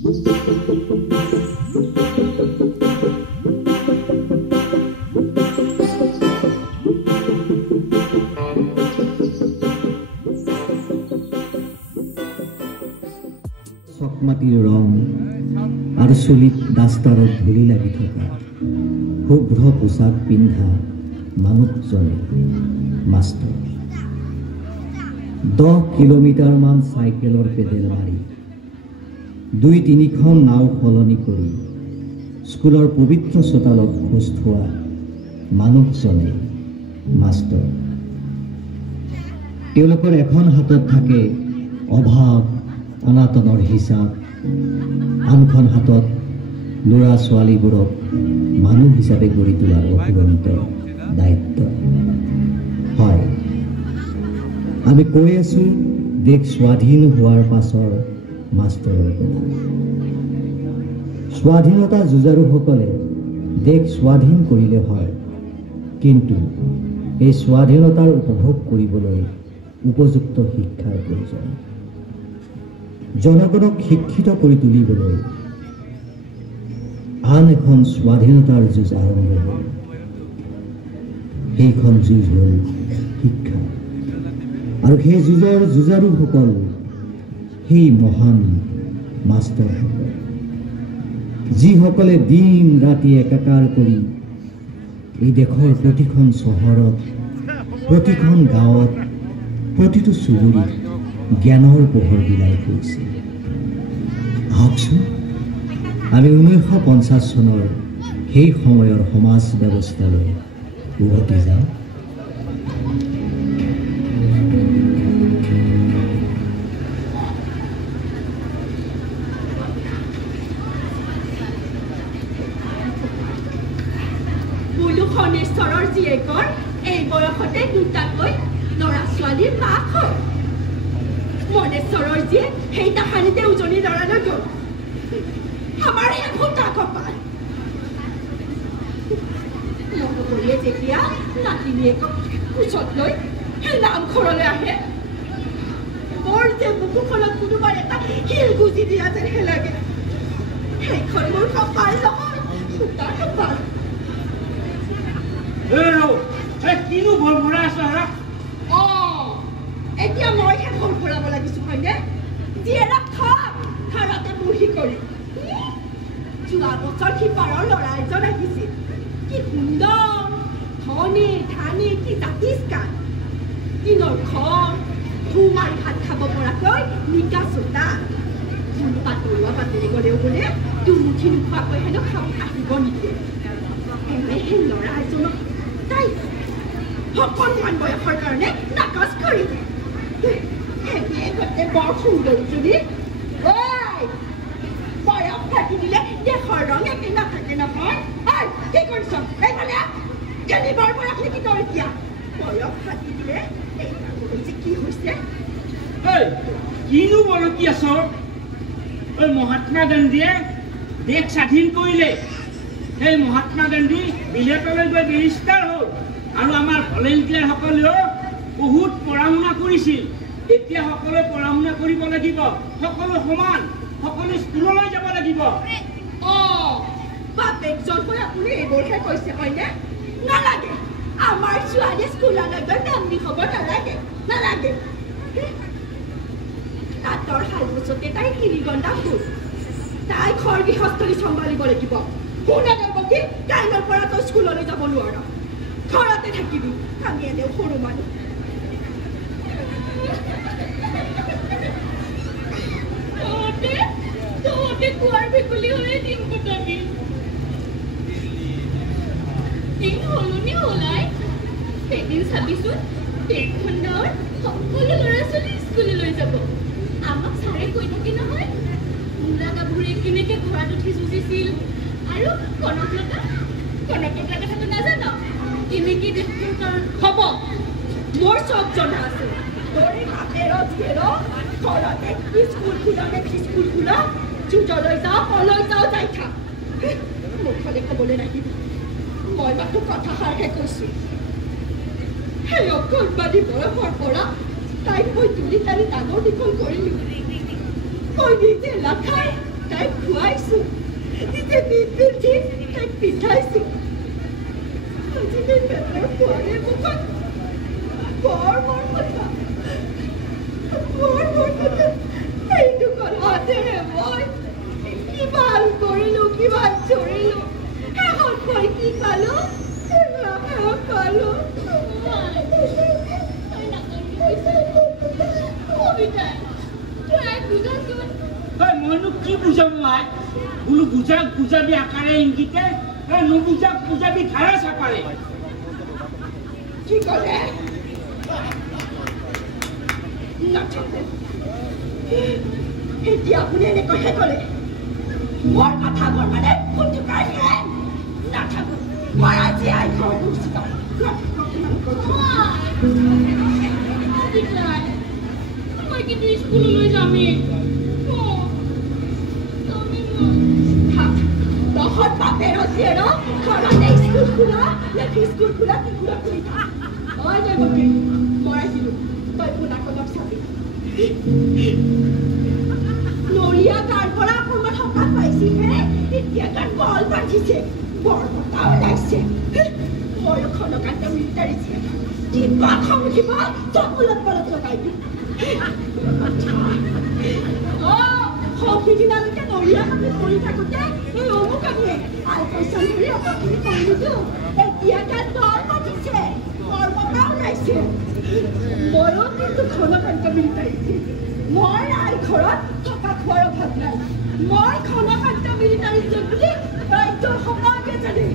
চকমাটিৰ ৰং আৰু চুলিত ডাষ্টাৰত ধূলি লাগি থকা শুভ্ৰ পোচাক পিন্ধা মানুহজনে মাষ্টৰ 10 কিলোমিটাৰমান চাইকেলৰ পেডেল মাৰি 2-3খন নাও সলনি কৰি স্কুলৰ পবিত্ৰ চোতালত খোজ থোৱা মানুহজনে মাষ্টৰ তেওঁলোকৰ এখন হাতত থাকে অভাৱ অনাটনৰ হিচাপ আনখন হাতত ল'ৰা ছোৱালীবোৰক মানুহ হিচাপে গঢ়ি তোলাৰ অফুৰন্ত দায়িত্ব হয় আমি কৈ আছো দেশ স্বাধীন হোৱাৰ পাছৰ মাষ্টৰৰ কথা স্বাধীনতা যুঁজাৰুসকলে দেশ স্বাধীন কৰিলে হয় কিন্তু এই স্বাধীনতাৰ উপভোগ কৰিবলৈ উপযুক্ত শিক্ষাৰ প্ৰয়োজন জনগণক শিক্ষিত কৰি তুলিবলৈ আন এখন স্বাধীনতাৰ যুঁজ আৰম্ভ হ'ল সেইখন যুঁজ হ'ল শিক্ষা আৰু সেই যুঁজৰ যুঁজাৰুসকল সেই মহান মাষ্টৰসকল যিসকলে দিন ৰাতি একাকাৰ কৰি এই দেশৰ প্ৰতিখন চহৰত প্ৰতিখন গাঁৱত প্ৰতিটো চুবুৰীত জ্ঞানৰ পোহৰ বিলাই কৰিছে আহকচোন আমি 1950 চনৰ সেই সময়ৰ সমাজ ব্যৱস্থালৈ উভতি যাওঁ বুলুখনেশ্বৰৰ জীয়েকৰ এই বয়সতে দুটাকৈ ল'ৰা ছোৱালীৰ মাক হয় মনেশ্বৰৰ জীয়ে সেই তাহানিতে উজনি লৰালৈ গ'ল আমাৰ এই ভোটা কপাল নগৰীয়ে যেতিয়া নাতিনীয়েকক কোচত লৈ সেই নামঘৰলৈ আহে মোৰ যে বুকুখনত কোনোবাৰ এটা শিল গুজি দিয়া যেনহে লাগে সেইখন মোৰ কপাল নহয় ভোটা কপাল কিনো ভৰ ভৰাই আছ এতিয়া মই হে ভৰ ভৰাব লাগিছো হয়নে যিয়ে ঘৰতে বহি কৰি যোৱা বছৰ সিপাৰৰ ল'ৰা এজন আহিছিল কি সুন্দৰ ধনী ধানী কি জাতিষ্কাৰ দিনৰ ঘৰ ধুমাই ভাত খাব পৰাকৈ নিকা চোতা পাতৰুৱা পাতেৰে গ'লেও বোলে দুমুঠি নোখোৱাকৈ হেনো খাব আহিব নিদিয়ে সেই ল'ৰা এজনক তাই সকলোমান বয়সৰ কাৰণে নাকচ কৰি বৰ সুন্দৰ যদি বয়স থাকি দিলে দেশৰ ৰং একে নাথাকে নহয় কি কৰিছ এইফালে কেনিবাৰ বয়স নেকি তই এতিয়া বয়স থাকি দিলে কি হৈছে কিনো বলকি আছ মহাত্মা গান্ধীয়ে দেশ স্বাধীন কৰিলে সেই মহাত্মা গান্ধী বিলেতলৈ গৈ বেৰিষ্টাৰ হ'ল আৰু আমাৰ ভলেণ্টিয়াৰসকলেও বহুত পঢ়া শুনা কৰিছিল এতিয়া সকলোৱে পঢ়া শুনা কৰিব লাগিব সকলো সমান সকলো স্কুললৈ যাব লাগিব বাপেকজন হৈ আপুনি এইবোৰহে কৈছে হয়নে নালাগে আমাৰ ছোৱালী স্কুললৈ গৈ দামী হ'ব নালাগে নালাগে তাঁতৰ শালবুচতে তাই 3 ঘণ্টা ফুল তাই ঘৰ গৃহস্থলী চম্ভালিব লাগিব কোনে কি কাইলৈৰ পৰা তই স্কুললৈ যাব নোৱাৰ ঘৰতে থাকিবি আমি এনেও সৰু মানুহ কুয়াৰ ভেকুলি হয়ে দিন কাটাবি দিন হলুনি হলাই সেদিন চাবিচোন দেশখনৰ সকলো ল'ৰা ছোৱালী স্কুললৈ যাব আমাক ছাৰে কৈ থাকে নহয় মুৰা গাভৰুৱে কেনেকৈ ঘোঁৰাত উঠি যুঁজিছিল আৰু কনকলতা কথাটো নাজান কেনেকৈ দেশখন হ'ব মোৰ চব জনা আছে তোৰে হাতেৰ জীয়েৰ ঘৰতে স্কুল খোলা যুঁজলৈ যাওঁ পলৈ যাওঁ যাই থাক মুখলে ক'বলৈ নাহিব মই মাত্ৰ কথাষাৰহে কৈছো সেই অকণমানি বয়সৰ পৰা তাইক মই তুলি তালি ডাঙৰ দীঘল কৰিলো মই নিজে নাখাই তাইক খাইছোঁ নিজে পিঠি তাইক পিঠাইছোঁ আজি তাই পেটৰ পোৱালিৰ মুখত বৰ কথা এইটো কথাতেৰে মই কিমান কৰিলোঁ কিমান চৰিলোঁ শেষত মই কি পালোঁ পালোঁ মইনো কি বুজাম মাই বোলো বুজাবি আকাৰে ইংগিতে বুজাবি ধাৰা চাপাৰে কি ক'লে এতিয়া আপুনি এনেকৈহে ক'লে মোৰ কথাবোৰ মানে ফুটুকাই নাথাকো মই আজি আই ঘৰ গুচি যাম মই কিন্তু স্কুললৈ যামেই তহঁত বাপেৰ জীয়েৰ ঘৰতে স্কুল খোলা নে স্কুল খোলা কি খোলা খুলি থাক হয় যায় বাপে মই আহিলোঁ তই পোনাকনক চাবি নৰিয়া গাৰ পৰা অকণমান সকাহ পাইছিহে এতিয়া গান বল বান্ধিছে বৰ বতাহ ওলাইছে ময়ো খনকান্ত মিলিটাৰী জীয়েৰ কিবা খং উঠিব চকুলত পলত লগাই দিম সিদিনালৈকে নৰিয়া কাপি কৰি থাকোঁতে এই অমুক আমিয়ে আই পইচা ধৰি অকণখিনি কৰিলোঁ এতিয়া গান বল বান্ধিছে বৰ বতাহ ওলাইছে ময়ো কিন্তু খনকান্ত মিলিটাৰী মই আই ঘৰত থকা খোৱাৰ অভাৱ নাই মই খনকান্ত মিলিটাৰী বুলি ৰাজ্যৰ সমাজে জানে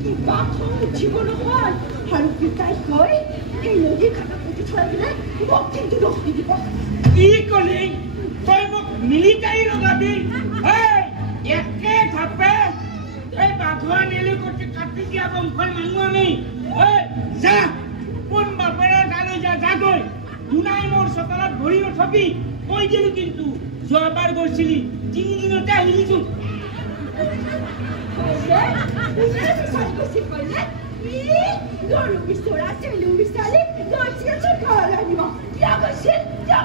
কিবা খং উঠিব নহয় আৰু পিতাই কৈ সেই নদীৰ খাটাত পুতি থৈ দিলে মোক কিন্তু দোষ দি দিব কি ক'লি তই মোক মিলিটাৰী লগাবি একে থাপে এই বাঘৰ নেলি কাটি দিয়া বংশৰ মানুহ আমি যা কোন বাপেৰে তালৈ যাগৈ দুনাই মোৰ চোতালত ভৰি নথবি কৈ দিলোঁ কিন্তু যোৱাবাৰ গৈছিলি 3 দিনতে আহিছোঁ গৰু বিচৰা চেলু বিচাৰি গৈছিল ঘৰলৈ আনিব গৈছিল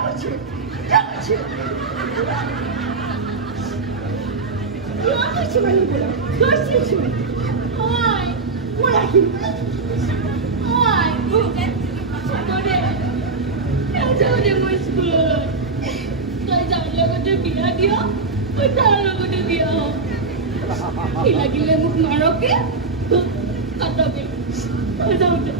মই আহিম মই স্কুললৈ তই যাৰ লগতে বিয়া দিয় মই তাৰ লগতে বিয়া হওঁ কি লাগিলে মোক মাৰকে কাটাবি নাযাওঁতে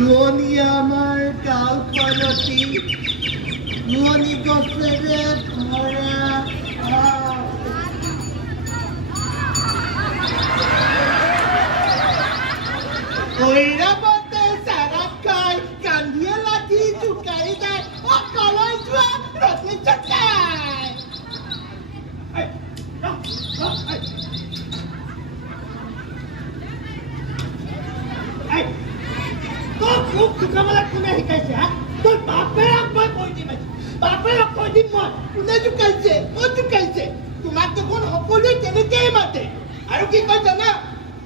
Nuoni amar kalpalati, nuoni gofere para. Oira bote sarakai, kandia lati chukai dai, okaloi jua roti chukai. কোনে শিকাইছে তোৰ বাপেৰক মই কৈ দিম বাপেৰক কৈ দিম মই কোনে জুকাইছে ক'ত জুকাইছে তোমাক দেখোন সকলোৱে তেনেকেই মাতে আৰু কি কয় জানা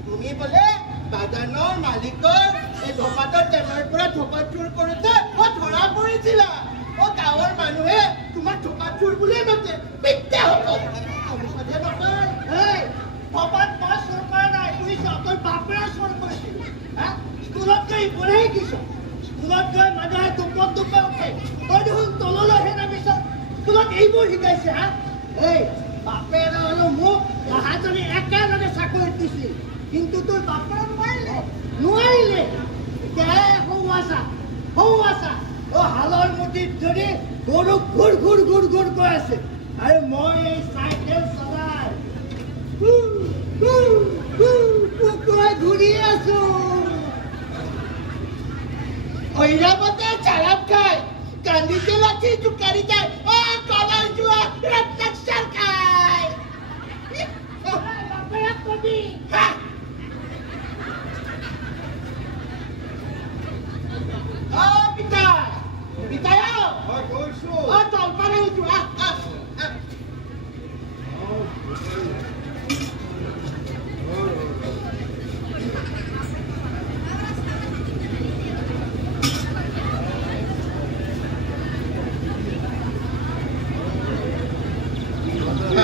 তুমি বোলে বাগানৰ মালিকৰ এই ধপাতৰ টেমাৰ পৰা ধপা চুৰ কৰোঁতে ধৰা পৰিছিলা গাঁৱৰ মানুহে তোমাক ধপা চুৰ বুলিয়ে মাতে পিঠে হ'ব নকয় ধপাত মই চুৰ কৰা নাই তুমি তোৰ বাপেৰে চুৰ কৰিছিল স্কুলত গৈ পঢ়াই শিকিছ স্কুলত গৈ মানুহে দুপত উঠে তই দেখোন তললৈহে নামিছ স্কুলত এইবোৰ শিকাইছে এই বাপেৰে হ'লেও মোক তাহাঁতনি একেলগে চাকৰিত দিছিল কিন্তু তোৰ বাপেৰে নোৱাৰিলে এতিয়া সৌৱাচা হালৰ মুঠিত ধৰি গৰুক ঘূৰ কৈ আছে আৰু মই এই চাইকেল চলাই ঘূৰি আছো ঐৰাবতে চাৰাপ খাই কান্দিতে লাঠি জোকাৰি যায় কলাই যোৱা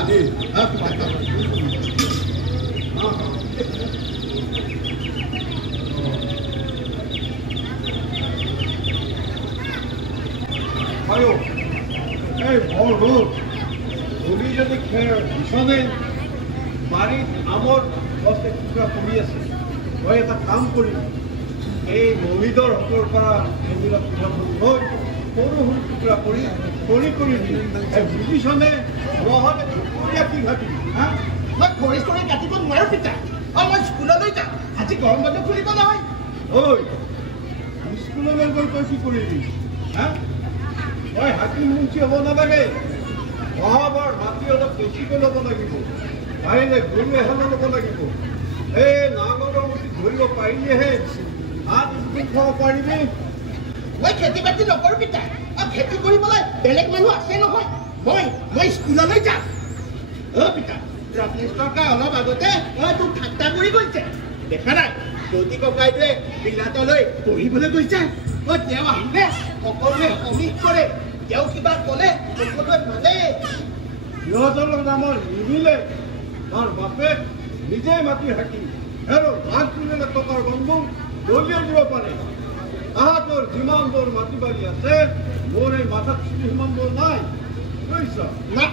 Ayo, hey, all road. Only যদি খেৰ বিছনে বাৰীত আমৰ গছ এটুকুৰা পৰি আছে, মই এটা কাম কৰিম। এই মহিদৰ হাতৰ পৰা এইবিলাক লৈ সৰু সৰু টুকুৰা কৰি কৰি দিম। বুজিছনে? নহ'লে দুপৰীয়া কি ভাবিম? মই খৰি চৰি কাটিব নোৱাৰো পিতা। মই স্কুললৈ যাম। আজি গৰম বন্ধ খুলিব নহয়। ঐ, স্কুললৈ গৈ তই কি কৰিবি? তই হাকিম মুঞ্চি হ'ব নালাগে। অহাবাৰ মাটি অলপ বেছিকৈ ল'ব লাগিব। পাৰিলে গৰু এহালো ল'ব লাগিব। এই নাঙলৰ মুঠি ধৰিব পাৰিলেহে হাত স্কুল খাব পাৰিবি। মই খেতি বাতি নকৰো পিতা। খেতি কৰিবলৈ বেলেগ মানুহ আছে নহয়। মই স্কুললৈ যাম। পিতা, ৰত্নেশ টকা অলপ আগতে তোক ঠাট্টা কৰি গৈছে। দেখা নাই জ্যোতি ককাইদেৱে বিলাতলৈ পঢ়িবলৈ গৈছে। তেওঁ আহিলে সকলোৱে সমীহ কৰে। তেওঁ কিবা ক'লে সকলোৱে মানে। সিহঁতৰ নামৰ নিমিলে তাৰ বাপেক নিজে মাটি হাকি আৰু 5 টকাৰ বন্ধু দলিয়াই দিব পাৰে। তাহাঁতৰ যিমান বৰ মাটি বাৰী আছে, মোৰ এই মাথাত সিমান বৰ নাই। বুজিছ? না,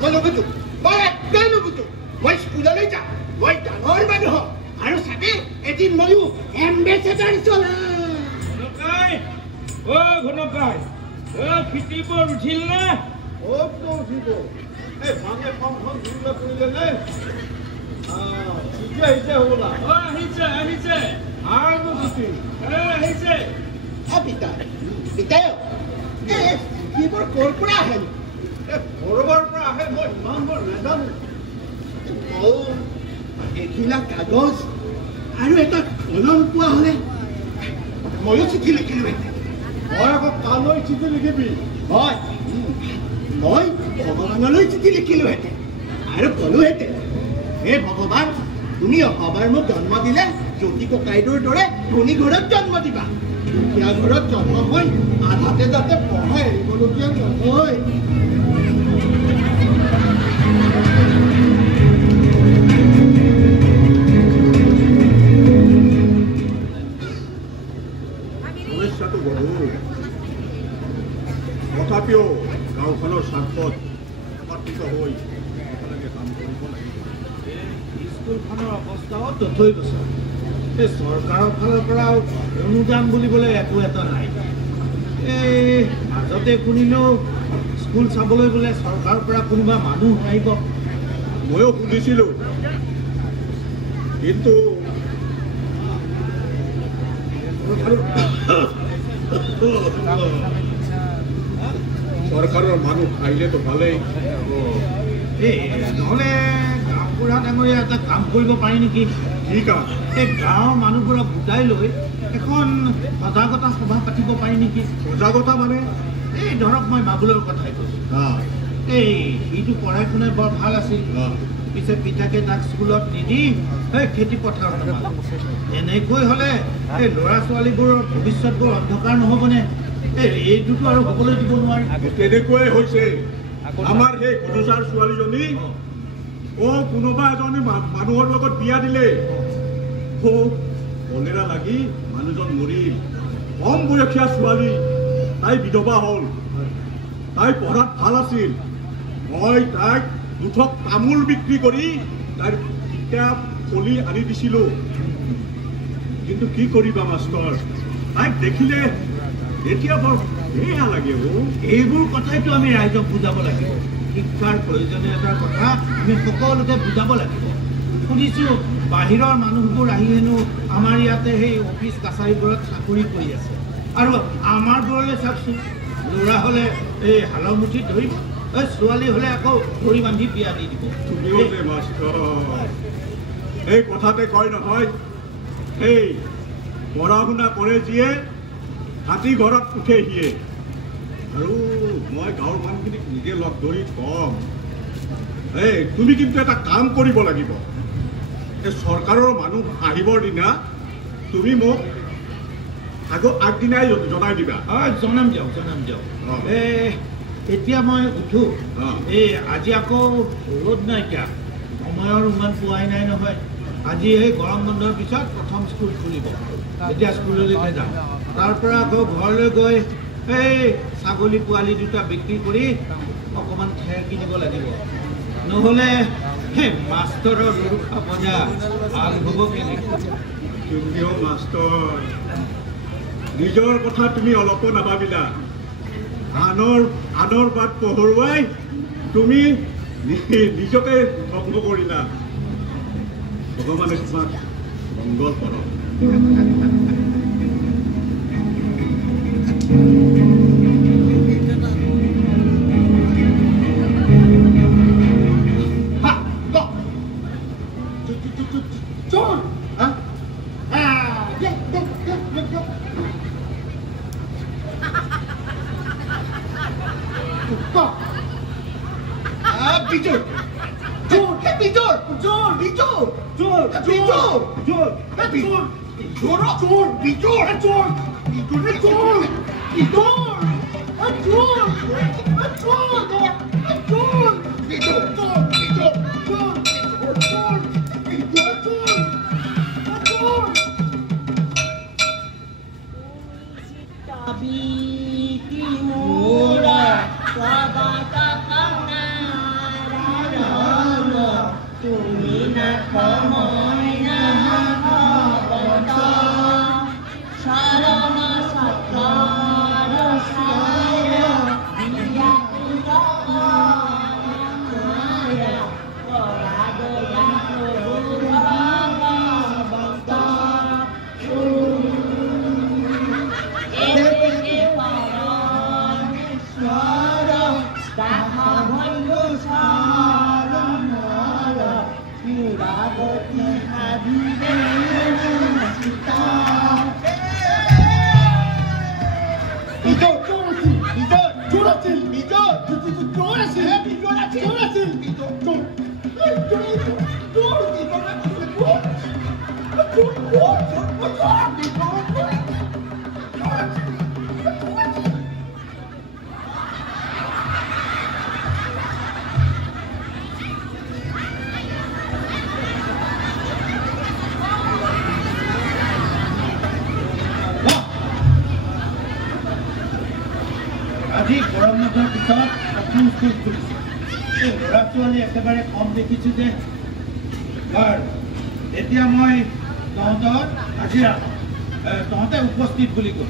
মই নুবুজো। মই একদম নুবুজো। মই স্কুললৈ যাম। মই ডাঙৰ মানুহ হ'ম আৰু চাবি এদিন ময়ো এম্বেচেডাৰ চলাম। ঘনকাই খেতিবোৰ উঠিল নে? উঠিব। এই ভাঙে ফাৰ্মখন ঘূৰিলে কৰিলে নে? ঠিকে আহিছে হ'বলা। আহিছে আৰু ছুটি আহিছে। পিতাই এইবোৰ ক'ৰ পৰা আহে? কৰবাৰ পৰা আহে, মই ইমান বৰ নাজানো। এখিলা কাগজ আৰু এটা কলম পোৱা হ'লে ময়ো চিঠি লিখিলোহেঁতেন। মই আকৌ তালৈ চিঠি লিখিবি? মই ভগৱানলৈ চিঠি লিখিলোহেঁতেন আৰু ক'লোহেঁতেন, হে ভগৱান, তুমি অহাবাৰ মোক জন্ম দিলে জ্যোতি ককাইদেউৰ দৰে ধনী ঘৰত জন্ম দিবা। দুখীয়া ঘৰত জন্ম হৈ আধাতে যাতে পঢ়াই এৰিবলগীয়া নহয়। সমস্যাটো গধুৰ। তথাপিও গাঁওখনৰ স্বাৰ্থত একত্ৰিত হৈ একেলগে কাম কৰিব লাগিব। স্কুলখনৰ অৱস্থাও তথৈ গৈছে। এই চৰকাৰৰ ফালৰ পৰা অনুদান বুলিবলৈ একো এটা নাই। এই মাজতে শুনিলেও স্কুল চাবলৈ বোলে চৰকাৰৰ পৰা কোনোবা মানুহ আহিব। ময়ো শুনিছিলোঁ, কিন্তু চৰকাৰৰ মানুহ আহিলেতো ভালেই। নহ'লে গাঁওবুঢ়া ডাঙৰীয়া এটা কাম কৰিব পাৰি নেকি? কি কাম? এই গাঁৱৰ মানুহবোৰক গোটাই লৈ এখন সজাগতা সভা পাতিব পাৰি নেকি? সজাগতা মানে? এই ধৰক মই বাবুলৰ কথাই কৈছোঁ। এই সিটো পঢ়াই শুনাই বৰ ভাল আছিল, পিছে পিতাকে তাক স্কুলত নিদি এই খেতি পথাৰত নমালে। এনেকৈ হ'লে এই ল'ৰা ছোৱালীবোৰৰ ভৱিষ্যতবোৰ অন্ধকাৰ নহ'বনে? এইটোতো আৰু হ'বলৈ দিব নোৱাৰি। তেনেকুৱাই হৈছে। আমাৰ সেই কুটুচাৰ ছোৱালীজনী কোনোবা এজনী মানুহৰ লগত বিয়া দিলে, কলেৰা লাগি মানুহজন মৰিল। কম বয়সীয়া ছোৱালী, তাই বিধৱা হ'ল। তাই পঢ়াত ভাল আছিল। মই তাইক দুঠক তামোল বিক্ৰী কৰি তাইৰ কিতাপ কলি আনি দিছিলোঁ। কিন্তু কি কৰিবা মাষ্টৰ, তাইক দেখিলে এতিয়া বৰ বেয়া লাগে। এইবোৰ কথাইতো আমি ৰাইজক বুজাব লাগিব। শিক্ষাৰ প্ৰয়োজনীয়তাৰ কথা আমি সকলোকে বুজাব লাগিব। শুনিছোঁ বাহিৰৰ মানুহবোৰ আহি হেনো আমাৰ ইয়াতে সেই অফিচ কাছাৰীবোৰত চাকৰি কৰি আছে। আৰু আমাৰ বোৰলৈ চাওকচোন, ল'ৰা হ'লে এই হালৰ মুঠিত ধৰিব, ছোৱালী হ'লে আকৌ ধৰি বান্ধি বিয়া দি দিব। এই কথাতে কয় নহয়, সেই পঢ়া শুনা কৰে যিয়ে হাতী ঘৰত উঠে সিয়ে। আৰু মই গাঁৱৰ মানুহখিনিক নিজে লগ ধৰি কম, তুমি কিন্তু এটা কাম কৰিব লাগিব। এই চৰকাৰৰ মানুহ আহিবৰ দিনা তুমি মোক আগদিনাই জনাই দিবা। জনাম দিয়ক। এতিয়া মই উঠো এই আজি আকৌ ৰ'দ নাইকিয়া সময়ৰ ইমান পোৱাই নাই নহয় আজি এই গৰম বন্ধৰ পিছত প্ৰথম স্কুল খুলিব এতিয়া স্কুললৈকে যাম তাৰ পৰা আকৌ ঘৰলৈ গৈ এই ছাগলী পোৱালি দুটা বিক্ৰী কৰি অকণমান খেৰ কিনিব লাগিব নহ'লে সেই মাষ্টৰৰ দুৰুখা বজা ভাল হ'ব কেনেকৈ তুমিও মাষ্টৰ নিজৰ কথা তুমি অলপো নাভাবিলা আনৰ বাট পহৰুৱাই তুমি নিজকে ধ্বংস কৰিলা ভগৱানে তোমাক মংগল কৰক আজি গৰম বন্ধৰ পিছত প্ৰথম স্কুল খুলিছে এই ল'ৰা ছোৱালী একেবাৰে কম দেখিছোঁ যে এতিয়া মই তহঁতৰ হাজিৰা তহঁতে উপস্থিত বুলি কৈ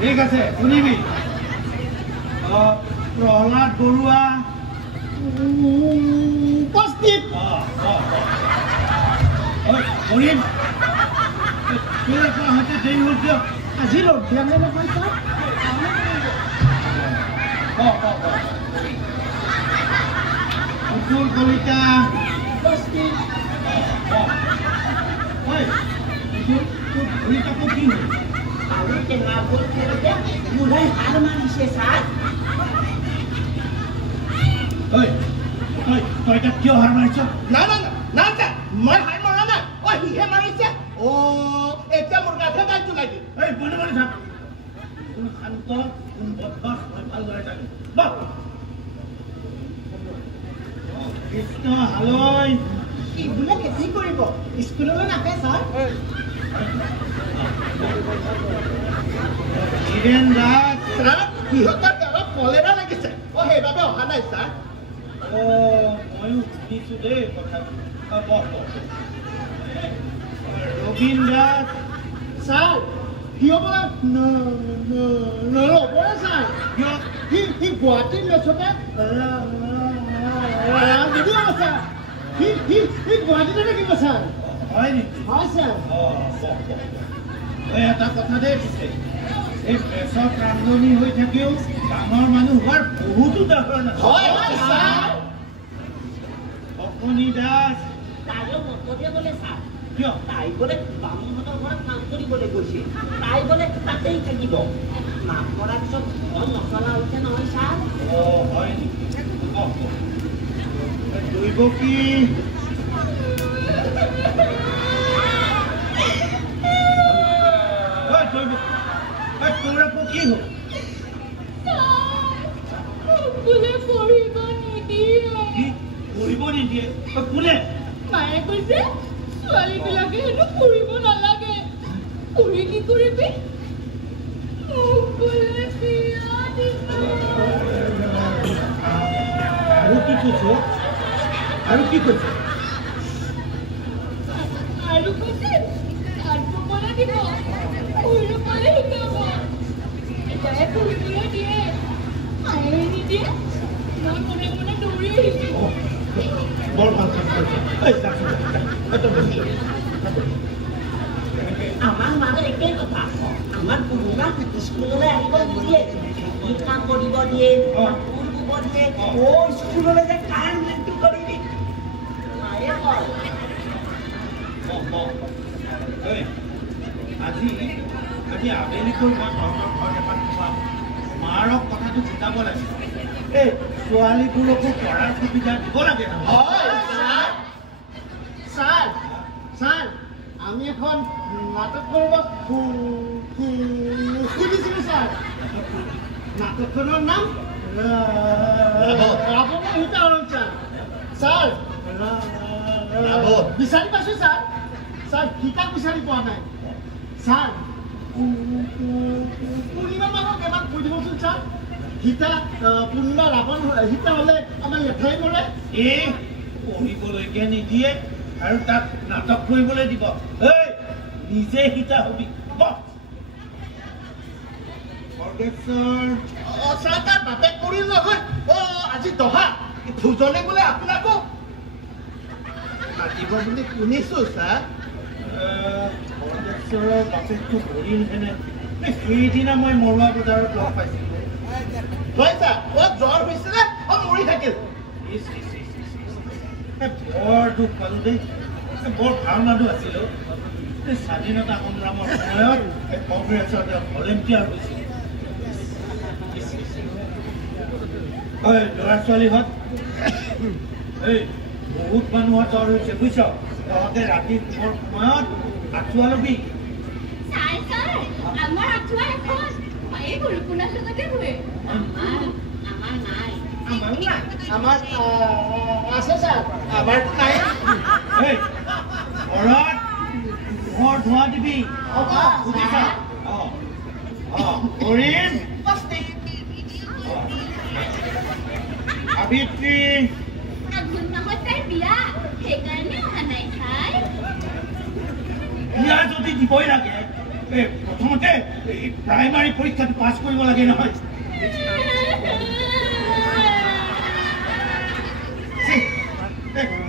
ঠিক আছে শুনিবি প্ৰহ্লাদ বৰুৱা উপস্থিত কৰিম দেৰি হ'ল কিয় আজি ৰ'দ দিয়া নাই নহয় অতুল কলিতা কলিতাকো কি হ'ল তই তাত কিয় হাৰ মাৰিছ না মই হাৰ মৰা নাই সিহে মাৰিছে এতিয়া মোৰ গাতে গাই চলাই দিম এই বনে বনে থাক কোন শান্ত কোন বদমাছ মই ভালদৰে জানো কৃষ্ণ হালৈ বোলে খেতি কৰিব স্কুললৈ নাহে ছাৰ হীৰেণ দাস ছাৰ সিহঁতৰ গাঁৱত কলেৰা লাগিছে সেইবাবে অহা নাই ছাৰ ময়ো শুনিছো দেই কথাটো ৰবীন দাস ছাৰ কিয় বোলে নৰ'বৰে ছাৰ সি গুৱাহাটীত লৈছতে নিদিব ছাৰ সি গুৱাহাটীতে থাকিব ছাৰ হয় নেকি হয় ছাৰ এটা কথা দেই পিছে এই প্ৰেছত ৰান্ধনি হৈ থাকিও ডাঙৰ মানুহ হোৱাৰ বহুতো উদাহৰণ আছে অকণি দাস তাইও মন্তব্য বোলে ছাৰ কিয় তাই বোলে বামুণহঁতৰ ঘৰত কাম কৰিবলৈ গৈছে তাই বোলে তাতেই থাকিব মাক কৰাৰ পিছত ঘৰ নচলা হৈছে নহয় ছাৰ হয় নেকি দৈৱকী কি হ'ল বোলে পঢ়িব নিদিয়ে কি পঢ়িব নিদিয়ে কোনে মায়ে কৈছে ছোৱালীবিলাকে হেনো পঢ়িব নালাগে পঢ়ি কি কৰিবি মোক বোলে বিয়া দিব আৰু কি কৈছে আৰু কি কৈছে আৰু কৈছে আৰু পঢ়া দিব পঢ়িব পালে শিকাব এটাই পঢ়িবলৈ দিয়ে মায়ে নিদিয়ে মই মনে মনে দৌৰি আহিছোঁ বৰ ভাল কাম কৰিছে আমাৰ মাজত একেই কথা আমাৰ পুৰণা স্কুললৈ আহিব নিদিয়ে কাম কৰিব দিয়ে ফুল দিব দিয়ে স্কুললৈ যে কাৰ মৃত্যু কৰিবি মায়ে কয় আজি আবেলিকৈ মই তহঁতৰ ঘৰত এপাক খুৱাম মাৰক কথাটো বুজাব লাগে এই ছোৱালীবোৰকো পঢ়াৰ সুবিধা দিব লাগে হয় ছাৰ ছাৰ আমি এখন নাটক কৰিব খুজিছিলোঁ ছাৰ নাটকখনৰ নাম ৰাৱণৰ সীতাহৰণ ছাৰ বিচাৰি পাইছোঁ ছাৰ ছাৰ সীতা বিচাৰি পোৱা নাই ছাৰ পূৰ্ণিমা মাহক এবাৰ কৈ দিবচোন ছাৰ সীতা পূৰ্ণিমা ৰাৱণ সীতা হ'লে আমাৰ লেঠাই মৰে এই পঢ়িবলৈকে নিদিয়ে আৰু তাক নাটক কৰিবলৈ দিব এই নিজে সীতা হবি ছাৰ তাৰ বাপেক পৰিল নহয় আজি দহা ভোজনে বোলে আপোনাকো মাতিব বুলি শুনিছোঁ ছাৰ বৰদেশ্বৰৰ বাপেকটো পৰিল হেনে সেইদিনা মই মৰুৱা বজাৰত লগ পাইছিলোঁ হয় ছাৰ জ্বৰ হৈছিলে মৰি থাকিল বৰ দুখ পালোঁ দেই বৰ ভাল মানুহ আছিলোঁ স্বাধীনতা সংগ্ৰামৰ সময়ত কংগ্ৰেছৰ ভলেণ্টিয়াৰ হৈছিল ল'ৰা ছোৱালীহঁত এই বহুত মানুহৰ জ্বৰ হৈছে বুজিছ তহঁতে ৰাতি শুবৰ সময়ত আঁঠুৱা ল'বি আমাৰ আঁঠুৱা এখন এই বৰষুণৰ লগতে শুৱে আমাৰ নাই আমাৰো নাই আমাৰ আছে ছাৰ আমাৰ নাই ঘৰত ঘৰ ধোৱা দিবি বুজিছা কৰিম সাবিত্ৰী আঘোণ মাহত তাইৰ বিয়া সেইকাৰণে অহা নাই তাই বিয়া যদি দিবই লাগে প্ৰথমতে প্ৰাইমাৰী পৰীক্ষাটো পাছ কৰিব লাগে নহয়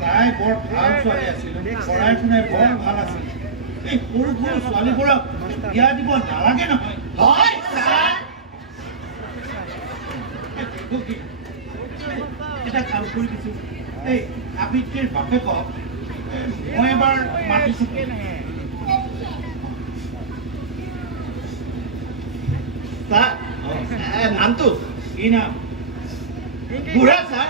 তাই বৰ ভাল ছোৱালী আছিল পঢ়াই শুনাই বৰ ভাল আছিল এই সৰু সৰু ছোৱালীবোৰক বিয়া দিব নালাগে নহয় হয় ছাৰ এটা কাম কৰি দিছোঁ এই সাবিত্ৰীৰ বাপেকক মই এবাৰ মাতিছোঁ ছাৰ নামটো কি নাম বুঢ়া ছাৰ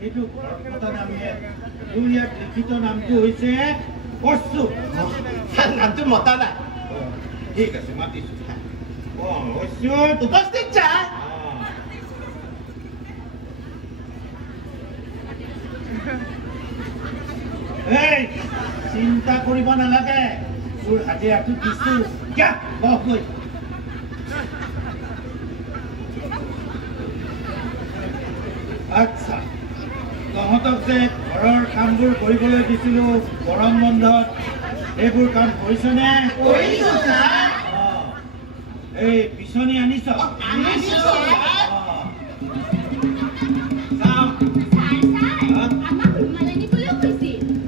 এইটো ঘৰপতা নামহে তোৰ ইয়াত লিখিত নামটো হৈছে কচু নামটো মতা নাই ঠিক আছে মাতিছোঁ উপস্থিত ছাৰ এই চিন্তা কৰিব নালাগে তোৰ হাজিৰাটো দিছোঁ বহকৈ আচ্ছা তহঁতক যে ঘৰৰ কামবোৰ কৰিবলৈ দিছিলোঁ গৰম বন্ধত এইবোৰ কাম কৰিছনে এই বিচনী আনিছ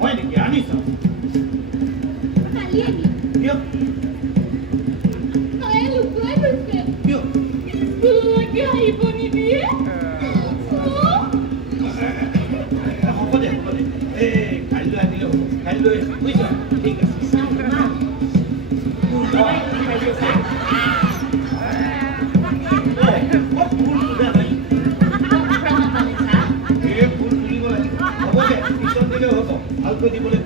হয় নেকি আনিছ কিয় হ'ব দে এই কাইলৈ আনিলে হ'ব কাইলৈ বুজিছ ঠিক আছে ভালকৈ দিবলৈ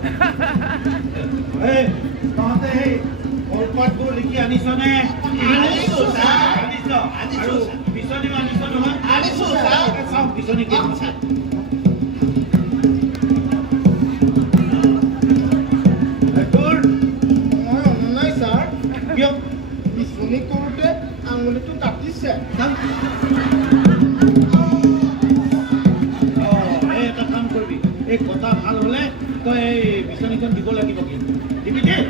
দেখি আনিছনে? আনিছো ছাৰ। আনিছ? আনিছো আৰু ছাৰ। বিচনী আনিছ নহয়? আনিছো ছাৰ। চাওক বিচনী কেইখন চাওক। তোৰ মই অনা নাই ছাৰ। কিয়? বিচনী কৰোঁতে আঙুলিটো কাটিছে। এটা কাম কৰিবি, এই কথা ভাল হলে তই এই বিচনীখন দিব লাগিব কিন্তু দিবি দেই।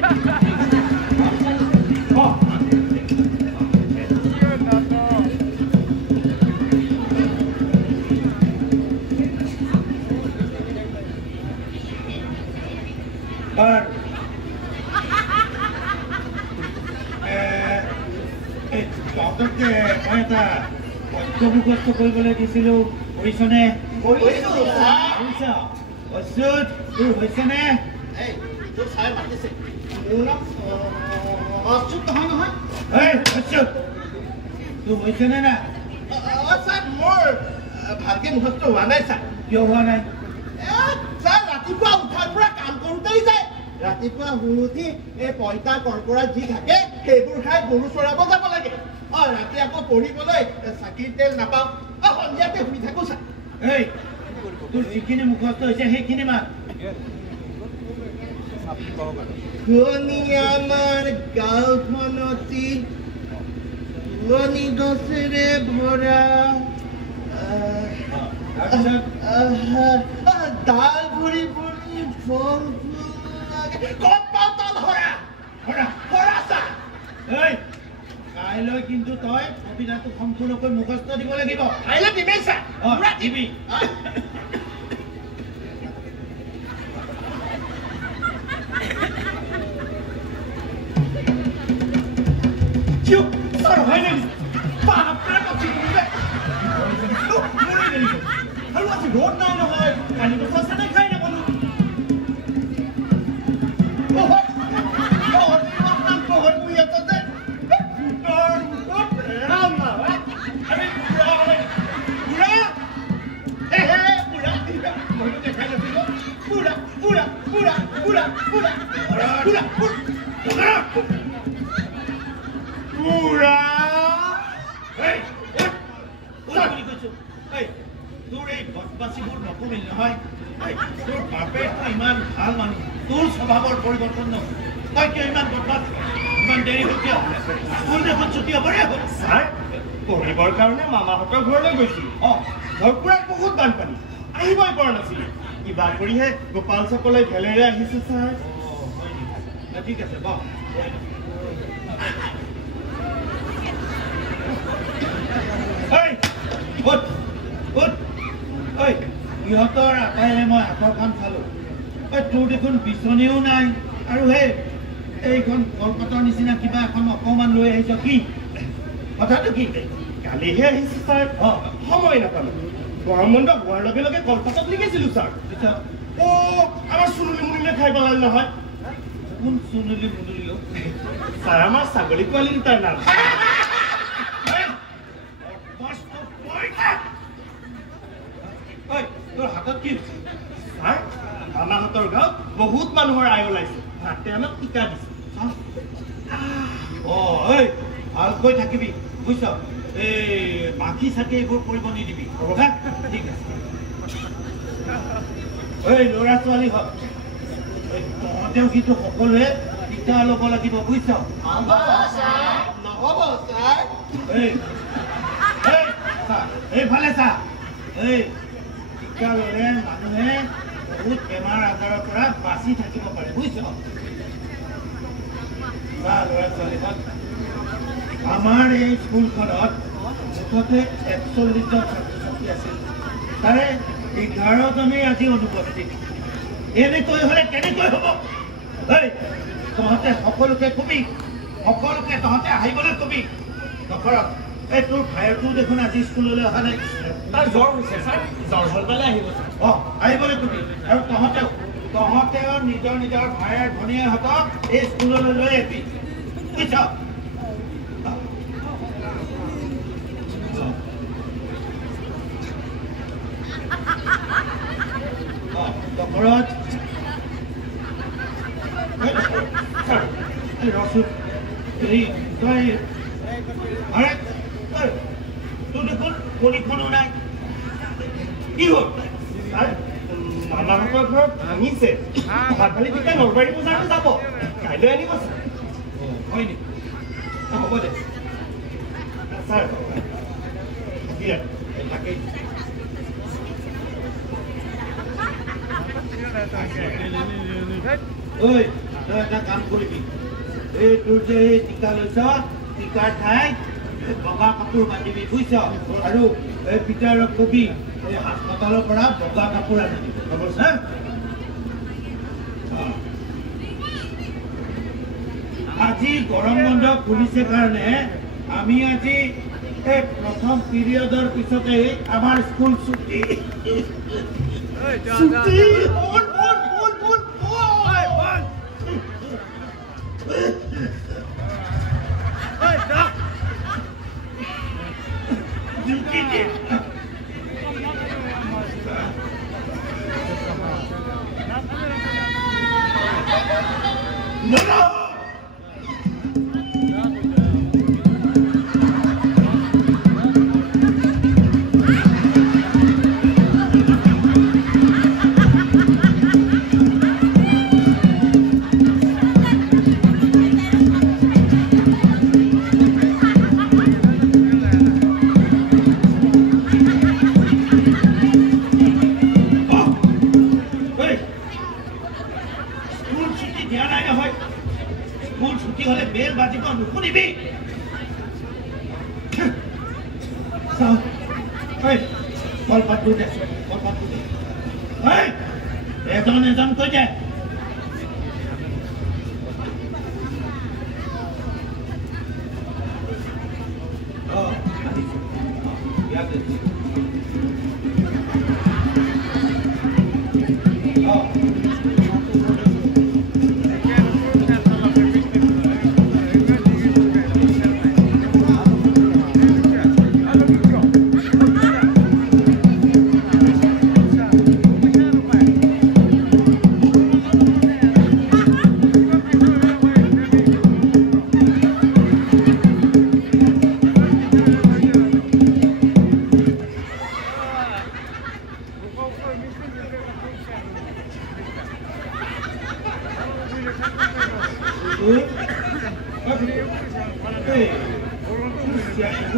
তহঁতকে মই এটা পক্ষভুগ্ৰস্ত কৰিবলৈ দিছিলো, কৰিছনে? কৰিছো ছাৰ। কৰিছ? অচ্যুত, তোৰ হৈছেনে? এই তোৰ ছাৰে মাতিছে। মোৰ নাম অচ্যুত নহয় নহয়। এই অচ্যুত, তোৰ হৈছেনে না? ছাৰ মোৰ ভালকে মুখস্থ হোৱা নাই ছাৰ। কিয় হোৱা নাই? ছাৰ ৰাতিপুৱা উঠাৰ পৰা কাম কৰোঁতেই যায়। ৰাতিপুৱা শুই উঠি এই পইতা কৰ্কৰা যি থাকে সেইবোৰ খাই গৰু চৰাব যাব লাগে। ৰাতি আকৌ পঢ়িবলৈ চাকিৰ তেল নাপাওঁ। সন্ধিয়াতে শুই থাকো ছাৰ। এই তোৰ যিখিনি মুখস্থ হৈছে সেইখিনি মাত। শুৱনি আমাৰ গাঁওখনতি শুৱনি গছেৰে ভৰা ডাল ভৰি ভৰি ফল ক'ত পাওঁ তাল হৰা হৰা ছাৰ। এই কাইলৈ কিন্তু তই কবিতাটো সম্পূৰ্ণকৈ মুখস্থ দিব লাগিব। কাইলৈ দিমেই ছাৰ। পুৰা দিবি। ছাৰ হয় নেকি? বাপৰে কচি কৰিলে। আৰু আজি ৰ'দ নাই নহয়। কালিতো সঁচাতে খাই নাপালো। তোৰ এই বদমাচিবোৰ নকৰিল নহয়। তোৰ বাপেটো ইমান ভাল মানুহ, তোৰ স্বভাৱৰ পৰিৱৰ্তন নহয়। তই কিয় ইমান বদমাছ? ইমান দেৰি হ'ল কিয়? স্কুল দেখোন ছুটি হ'বৰে হ'ল। ছাৰ পঢ়িবৰ কাৰণে মামাহঁতৰ ঘৰলৈ গৈছিলো। ঘৰপুৰাত বহুত বানপানী, আহিবই পৰা নাছিলো। কিবা কৰিহে গোপাল চকলৈ ভেলেৰে আহিছো ছাৰ। ঠিক আছে বহ। ইহঁতৰ আটাইৰে মই হাতৰ কাম চালো। তোৰ দেখোন বিচনীও নাই, আৰু সেই এইখন কলকাতাৰ নিচিনা কিবা এখন অকমান লৈ আহিছ কি? কথাটো কি? কালিহে আহিছো ছাৰ। সময় নাপালো। গৰম বন্ধ হোৱাৰ লগে লগে কলকাতাত লিখিছিলো ছাৰ। আমাৰ চুনুলি মুনুলিয়ে খাই পেলালে নহয়। কোন চুনুলি মুনুলি? ছাৰ আমাৰ ছাগলী পোৱালি দুটাৰ নাম। তোৰ হাতত কি হৈছে? ছাৰ মামাহঁতৰ গাঁৱত বহুত মানুহৰ আয় ওলাইছে, তাতে আমাক টিকা দিছে। ভালকৈ থাকিবি বুজিছ। এই মাখি চাকি এইবোৰ কৰিব নিদিবি। ঠিক আছে। ল'ৰা ছোৱালী হওক, তহঁতেও কিন্তু সকলোৱে টিকা ল'ব লাগিব বুজিছ। নহ'ব ছাৰ। এইফালে চা। টিকা ল'লে মানুহে বহুত বেমাৰ আজাৰৰ পৰা বাচি থাকিব পাৰে বুজিছ। ল'ৰা ছোৱালীখন আমাৰ এই স্কুলখনত মুঠতে ৪১জন ছাত্ৰ ছাত্ৰী আছিল, তাৰে 11জনেই আজি অনুপস্থিত। এনেকৈ হ'লে কেনেকৈ হ'ব? তহঁতে সকলোকে কবি, সকলোকে তহঁতে আহিবলৈ কবি। নকৰক। এই তোৰ ভাইৰটো দেখোন আজি স্কুললৈ অহা নাই। তাৰ জ্বৰ হৈছে ছাৰ। জ্বৰ হ'ল পালে আহিব। আহিবলৈ কবি। আৰু তহঁতেও নিজৰ নিজৰ ভাইৰ ভনীয়েহঁতক এই স্কুললৈ লৈ আহিবি বুজিছ। ৰচোন হেৰি তই আৰে তোৰ দেখোন কণীখনো নাই কি হ'ল মামাহঁতৰ ঘৰত ভাঙিছে অহাকালি তেতিয়া নলবাৰী বজাৰলৈ যাব কাইলৈ আনিব হয় নেকি হ'ব দে ছাৰ তাকেই ঐ তই এটা কাম কৰিবি এই তোৰ যে এই টিকা লৈছ টিকাৰ ঠাইত বগা কাপোৰ বান্ধিবি বুজিছ আৰু এই পিতাৰক কবি এই হাস্পতালৰ পৰা বগা কাপোৰ আনি দিব হ'ব হা আজি গৰম বন্ধ খুলিছে কাৰণে আমি আজি এই প্ৰথম পিৰিয়ডৰ পিছতে আমাৰ স্কুল ছুটি এজন কৈ যায়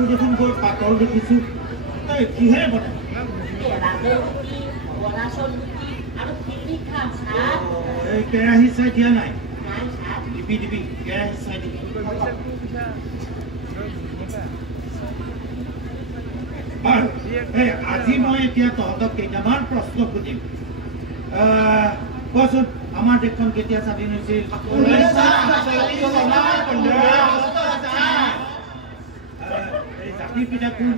দেখোন বৰ পাতল দেখিছো কিহেৰে বনাই কেৰাহী চাই দিয়া নাই দিবি দিবি কেৰাহী চাই দিবি আজি মই এতিয়া তহঁতক কেইটামান প্ৰশ্ন সুধিম কোৱাচোন আমাৰ দেশখন কেতিয়া স্বাধীন হৈছিল জাতিৰ পিতা কোন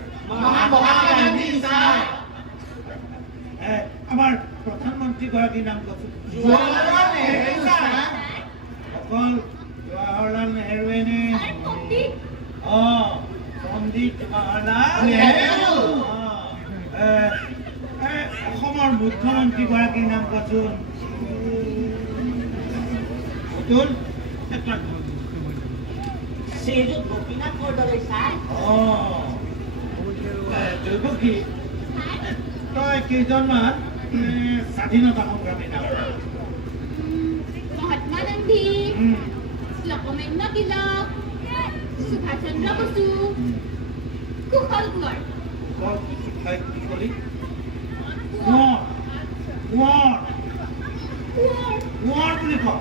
আমাৰ প্ৰধানমন্ত্ৰী গৰাকীৰ নাম কচোন অকল জৱাহৰলাল নেহৰুৱে নে পণ্ডিত জৱাহৰলাল নেহৰু অসমৰ মুখ্যমন্ত্ৰী গৰাকীৰ নাম কচোন শ্ৰীযুত গোপীনাথ বৰদলৈ ছাৰ কি তই কেইজনমান স্বাধীনতা সংগ্ৰামী নাম মহাত্মা গান্ধী লোকমান্য তিলক সুভাষ চন্দ্ৰ বসু কুশল কোঁৱৰ কোঁৱৰ বুলি কওঁ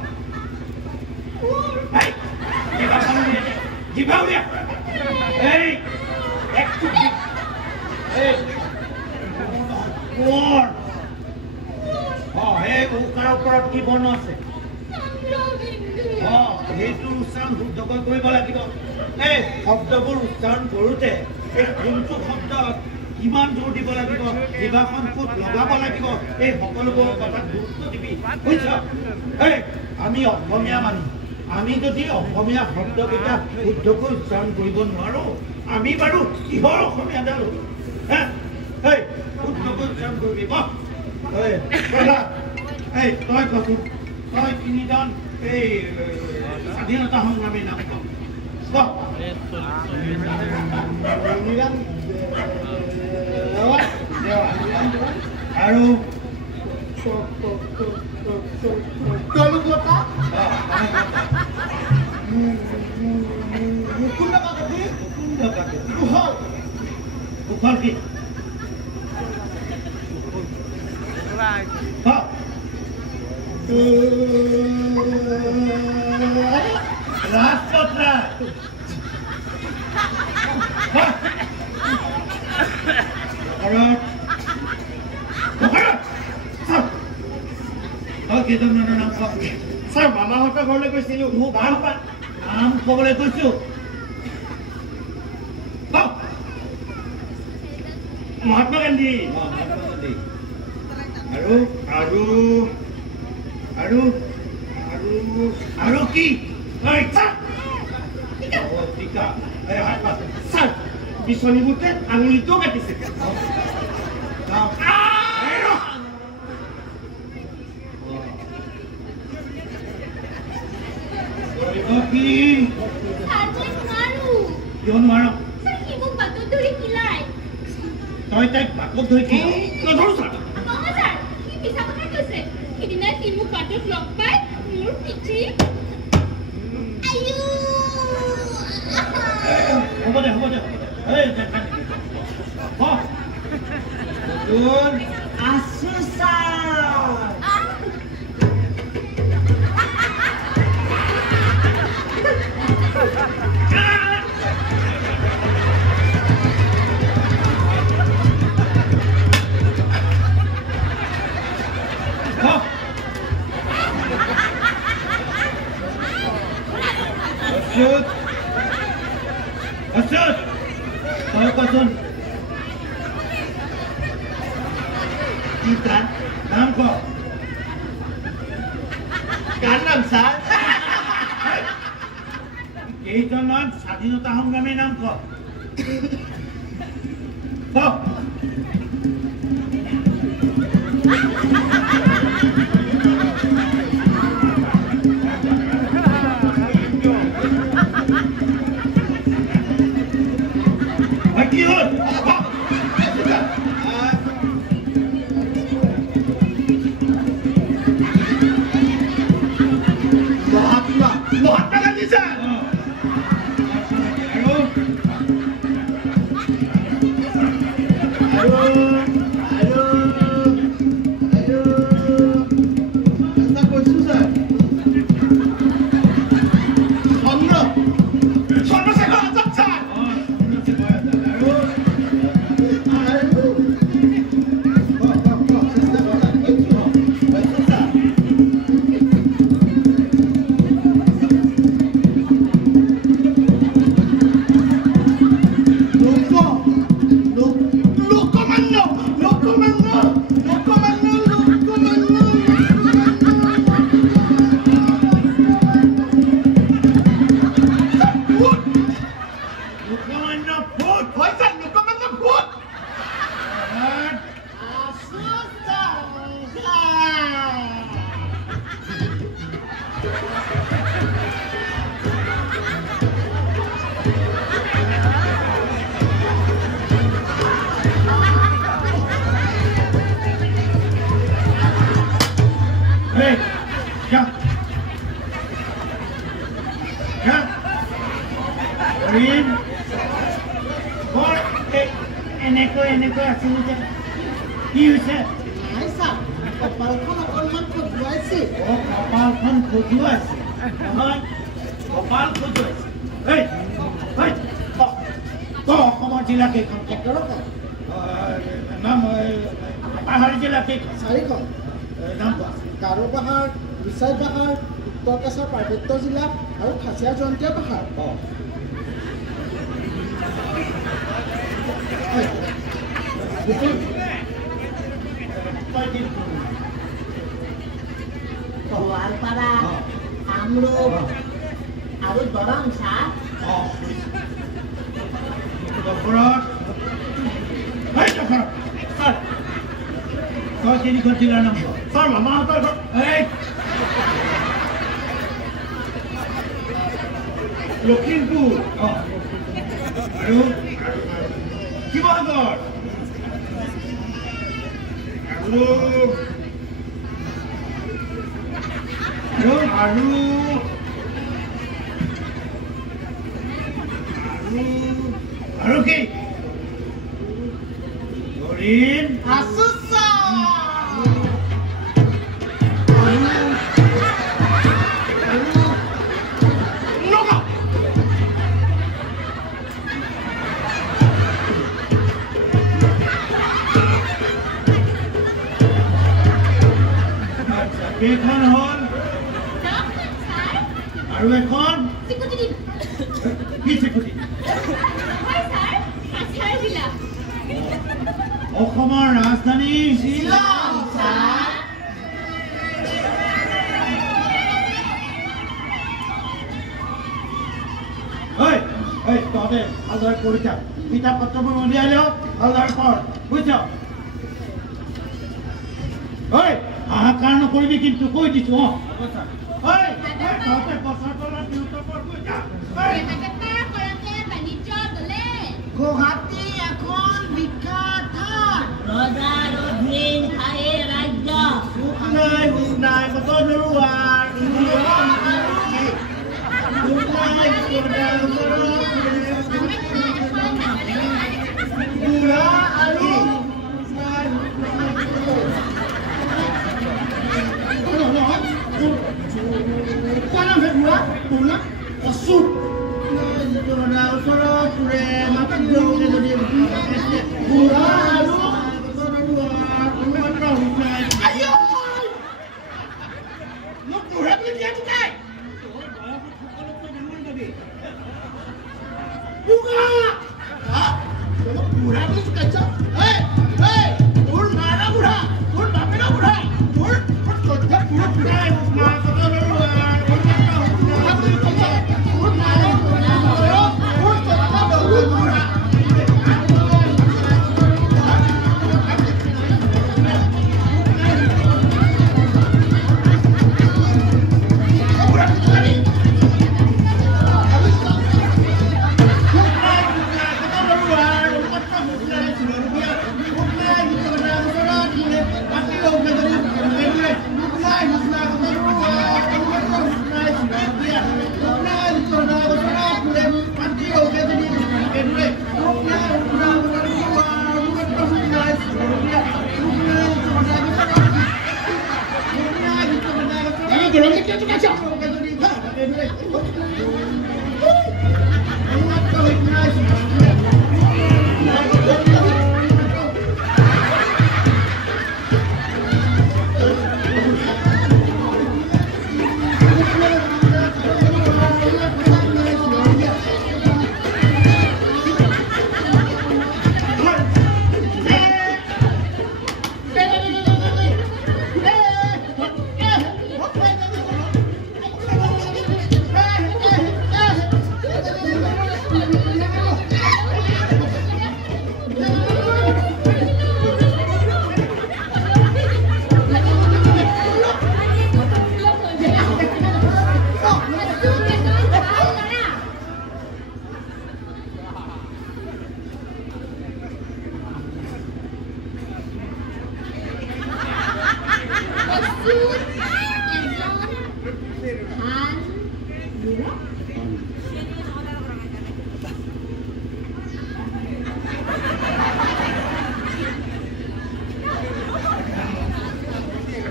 ওপৰত কি বৰ্ণ আছে সেইটো উচ্চাৰণ শুদ্ধকৈ কৰিব লাগিব এই শব্দবোৰ উচ্চাৰণ কৰোঁতে এই কোনটো শব্দত কিমান জোৰ দিব লাগিব জিভাখন ক'ত লগাব লাগিব এই সকলোবোৰ কথাত গুৰুত্ব দিবি বুজিছ এই আমি অসমীয়া মানুহ আমি যদি অসমীয়া শব্দকেইটা শুদ্ধকৈ উচ্চাৰণ কৰিব নোৱাৰো আমি বাৰু কিহৰ অসমীয়া ডাল এই শুদ্ধকৈ উচ্চাৰণ কৰিবি তই কচোন তই তিনিজন এই স্বাধীনতা সংগ্ৰামীৰ নাম ক আৰু কলুকতা মুকুন্দ কাকতি কুশল কুশল কি ৰাজপথ ছাৰ মামাহঁতৰ ঘৰলৈ গৈছিলো নাম ক'বলৈ কৈছো মহাত্মা গান্ধী আৰু আৰু আৰু আৰু আৰু কি টিকা ছাৰ বিচনীবোৰতে আঙুলিটোও কাটিছে কি কিয় নোৱাৰ তই তাইক বাটত ধৰি কি নধৰো ছাৰ হ'ব দে হ'ব দে আছো ছাৰ নাম ক কাৰ নাম ছাৰ কেইজনমান স্বাধীনতা সংগ্ৰামীৰ নাম ক কি হ'ল মহাত্মা গান্ধী ছাৰ এনেকৈ আছিল যে কি হৈছে নাই ছাৰ কপালখন অকণমান খজুৱাইছে কপালখন খজুৱাইছে নহয় কপাল খজুৱাইছে অসমৰ জিলা কেইখন নাম পাহাৰী জিলা কেইখন 4খন নাম কোৱা গাৰো পাহাৰ বিশাল পাহাৰ উত্তৰ কাছাৰ পাৰ্বত্য জিলা আৰু খাচীয়া জয়ন্তীয়া পাহাৰ গোৱালপাৰা কামৰূপ আৰু দৰং ছাৰ তই তিনিখন জিলাৰ নাম ছাৰ মামাহঁতৰ ঘৰ লখিমপুৰ আৰু শিৱসাগৰ আৰু কি হৰিণ কেইখন হ'ল আৰু এখন কি চিকুটি অসমৰ ৰাজধানী শ্বিলং তহঁতে ভালদৰে পঢ়ি থাক কিতাপ পত্ৰবোৰ উলিয়াই লওঁ ভালদৰে পঢ় বুজিছ হাহাকাৰ নকৰিবি কিন্তু কৈ দিছো তহঁতে বছৰ তলত গুৱাহাটী এখন বিখ্যাত ঠাই ৰজাৰ অধীন ঠাইৰ ৰাজ্য নাই বতৰ নৰুৱাৰ বুঢ়া আৰু অচুক ওচৰত ফুৰে মাটি যদি বুঢ়া আৰু মোক বুঢ়া বুলি দিয়া নাই বুঢ়া বুলি জোকাইছ তোৰ মাৰা বুঢ়া তোৰ বাপেৰা বুঢ়া তোৰ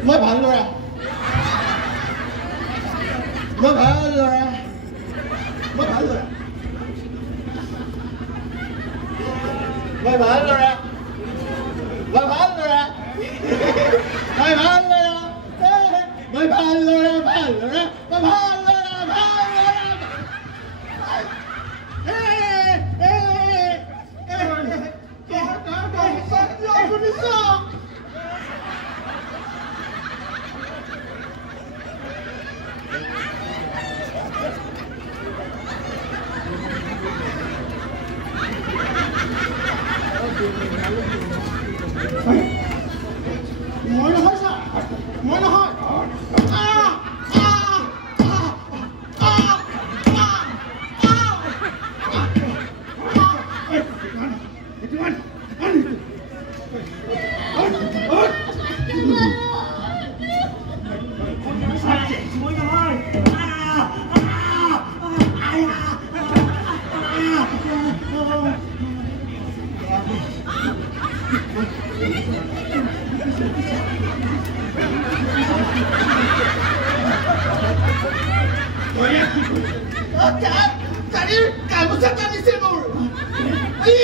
মই ভাল ল'ৰা মই ভাল ল'ৰা মই ভাল ল'ৰা মই ভাল ল'ৰা মই ভাল ল'ৰা মই ভাল ল'ৰা মই ভাল ল'ৰা ভাল ল'ৰা মই ভাল ল'ৰা ভাল ল'ৰা মই নহয় ছাৰ মই নহয় চাৰিৰ গামোচা টানিছে মোৰ কি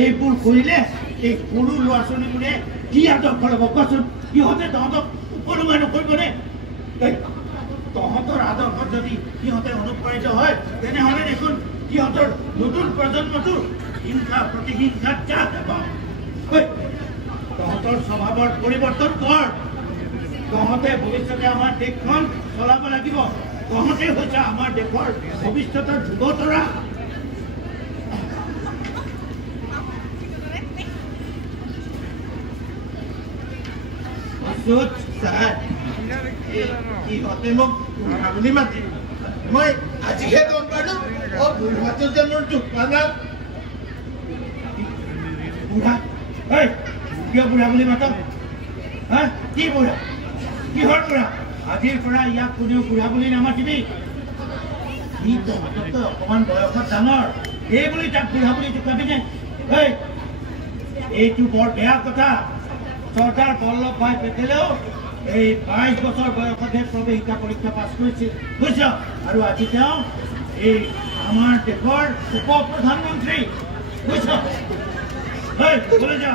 এইবোৰ কৰিলে এই সৰু ল'ৰা ছোৱালীবোৰে কি আদৰ্শ ল'ব কোৱাচোন সিহঁতে তহঁতক অনুমান কৰিবনে তহঁতৰ আদৰ্শত যদি সিহঁতে অনুপ্ৰাণিত হয় তেনেহ'লে দেখোন সিহঁতৰ নতুন প্ৰজন্মটো হিংসা প্ৰতিহিংসাত যা যাব তহঁতৰ স্বভাৱৰ পৰিৱৰ্তন কৰ তহঁতে ভৱিষ্যতে আমাৰ দেশখন চলাব লাগিব তহঁতে হৈছে আমাৰ দেশৰ ভৱিষ্যতৰ যুৱতৰা ইহঁতে মোক বুঢ়া বুলি মাতি মই আজিহে গম পালো বুঢ়াটো যে মোৰ দুখমানা বুঢ়া কিয় বুঢ়া বুলি মাত কি বুঢ়া কিহৰ বুঢ়া আজিৰ পৰা ইয়াক কোনেও বুঢ়া বুলি নামাতিবি সি তহঁততকৈ অকণমান বয়সত ডাঙৰ এই বুলি তাক বুঢ়া বুলি জোকাবিনে এইটো বৰ বেয়া কথা চৰ্দাৰ বল্লভভাই পেটেলেও এই 22 বছৰ বয়সতহে প্ৰৱেশিকা পৰীক্ষা পাছ কৰিছিল বুজিছ আৰু আজি তেওঁ এই আমাৰ দেশৰ উপ প্ৰধানমন্ত্ৰী বুজিছ বোলে যা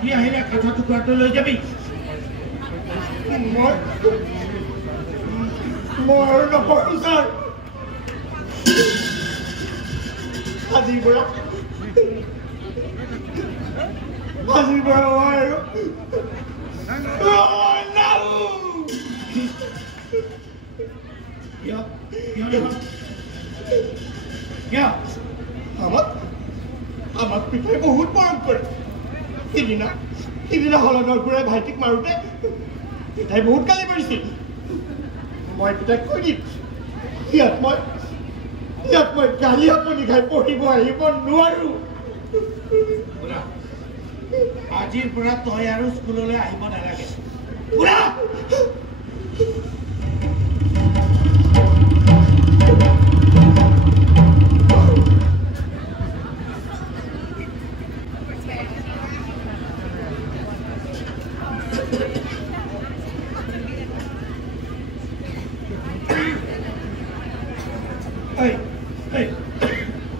কি আহিলে কথা টুকুৰাটো লৈ যাবি মই নপঢ়ো ছাৰ আজিৰ পৰা আমাক পিতাই বহুত মৰম কৰে সিদিনা হলনৰ ঘূৰাই ভাইটিক মাৰোঁতে পিতাই বহুত গালি পাৰিছিল মই পিতাইক কৈ দিম ইয়াত মই গালি আপুনি খাই পঢ়িব আহিব নোৱাৰো আজিৰ পৰা তই আৰু স্কুললৈ আহিব নালাগে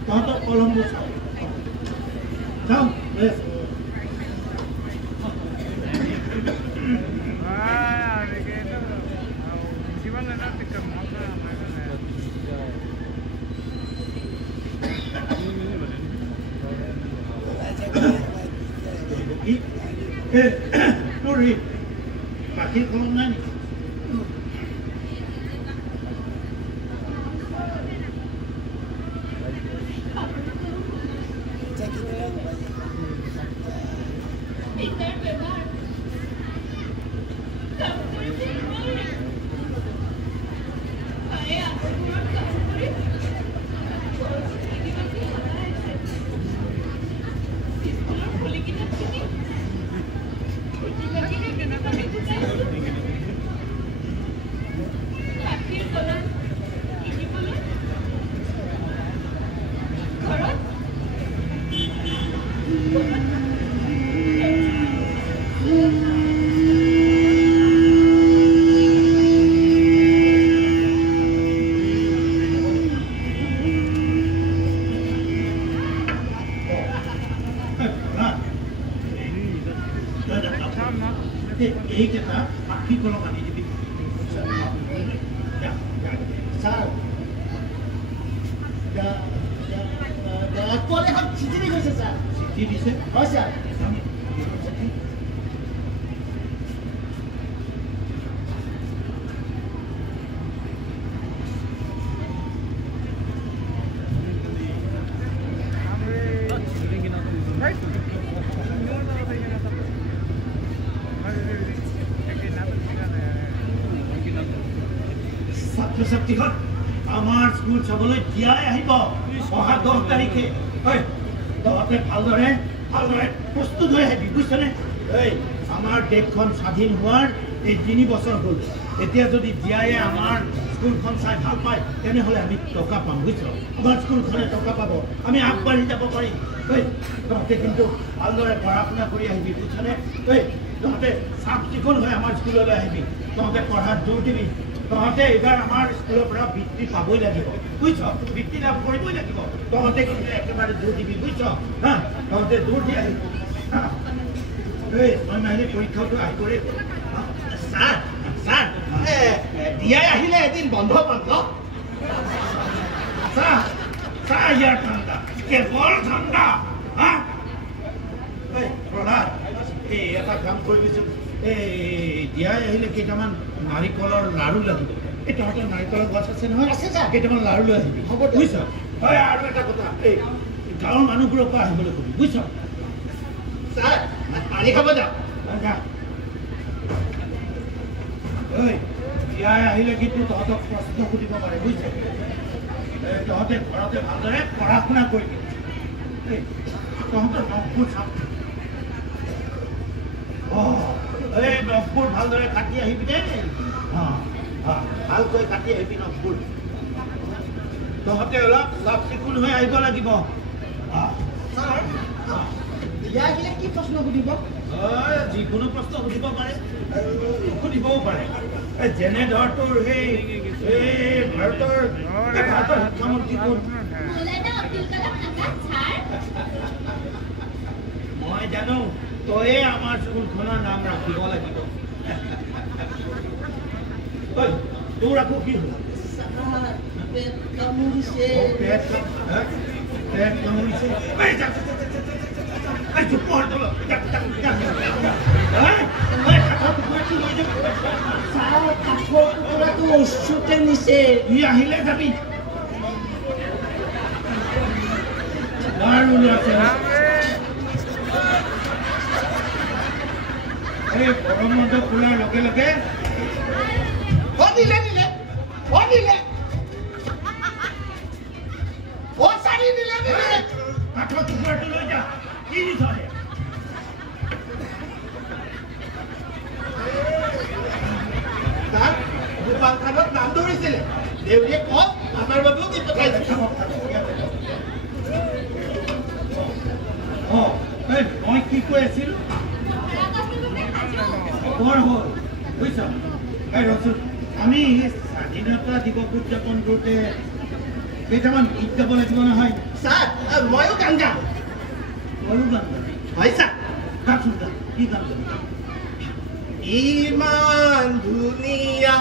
তহঁতক কলম বচাও যাওঁ বাকী কলম নাই নেকি Interpret কিতাপখিনি মাটিৰ তলত কিনিবলৈ ঘৰত এইকেইটা আশী কলম আনি দিবি ছাৰ কোৱালে এখন চিঠি দি গৈছে ছাৰ চিঠি দিছে হয় ছাৰ ছাত্ৰ-ছাত্ৰীহঁত আমাৰ স্কুল চাবলৈ দিয়াই আহিব অহা 10 তাৰিখে তহঁতে ভালদৰে প্ৰস্তুত হৈ আহিবি বুজিছনে আমাৰ দেশখন স্বাধীন হোৱাৰ এই 3 বছৰ হ'ল এতিয়া যদি দিয়ায়ে আমাৰ স্কুলখন চাই ভাল পায় তেনেহ'লে আমি টকা পাম বুজিছ আমাৰ স্কুলখনে টকা পাব আমি আগবাঢ়ি যাব পাৰিম তহঁতে কিন্তু ভালদৰে পঢ়া শুনা কৰি আহিবি বুজিছনে তহঁতে চাফ চিকুণ হৈ আমাৰ স্কুললৈ আহিবি তহঁতে পঢ়াত জোৰ দিবি তহঁতে এইবাৰ আমাৰ স্কুলৰ পৰা বৃত্তি পাবই লাগিব বুজিছ বৃত্তি লাভ কৰিবই লাগিব তহঁতে কিন্তু একেবাৰে জোৰ দিবি বুজিছ হা তহঁতে জোৰ দি আহিবি মই মাহিলী পৰীক্ষাটো আহি কৰি ছাৰ ছাৰ দিয়াই আহিলে এদিন বন্ধ ছাৰ ছাৰ ইয়াৰ ঠাণ্ডা কেৱল ঠাণ্ডা হা প্ৰহ্লাদ এই এটা কাম কৰিবিচোন দিয়াই আহিলে কেইটামান নাৰিকলৰ লাড়ু লাগিব এই তহঁতৰ নাৰিকলৰ গছ আছে নহয় আছে ছাৰ কেইটামান লাড়ু লৈ আহিবি হ'ব বুজিছ হয় আৰু এটা কথা এই গাঁৱৰ মানুহবোৰৰ পৰা আহিবলৈ কবি বুজিছ ছাৰ পানী খাব যা দিয়াই আহিলে কিন্তু তহঁতক প্ৰশ্ন সুধিব পাৰে বুজিছ তহঁতে ঘৰতে ভালদৰে পঢ়া শুনা কৰিবি তহঁতৰ নখবোৰ চাপ এই নখবোৰ ভালদৰে কাটি আহিবি দেই ভালকৈ কাটি আহিবি নখবোৰ তহঁতে অলপ চাফ চিকুণ হৈ আহিব লাগিব দিয়াই আহিলে কি প্ৰশ্ন সুধিব যিকোনো প্ৰশ্ন সুধিব পাৰে সুধিবও পাৰে যেনে ধৰ তোৰ সেই ভাৰতৰ শিক্ষামন্ত্ৰী কোন মই জানো তয়ে আমাৰ স্কুলখনৰ নাম ৰাখিব লাগিব তোৰ আকৌ কি হ'ল পেট কামুৰিছে পেট কামুৰিছে কাঠৰ টুকুৰাটো ওচৰতে নিছে ই আহিলে যাবি এই গৰম বন্ধ খোলাৰ লগে লগে কাঠৰ টুকুৰাটো লৈ যা কি দিছ গোপালখানত নাম ধৰিছিলে দেউৰীয়ে কওক আমাৰ বাবেও দি পঠাইছে মই কি কৈ আছিলো বৰ হ'ল বুজিছ ৰচোন আমি স্বাধীনতা দিৱস উদযাপন কৰোঁতে কেইটামান গীত গাব লাগিব নহয় ছাৰ ময়ো গান গাম ময়ো গান গাবি হয় ছাৰ গাচোন গা কি গান গাবি ইমান ধুনীয়া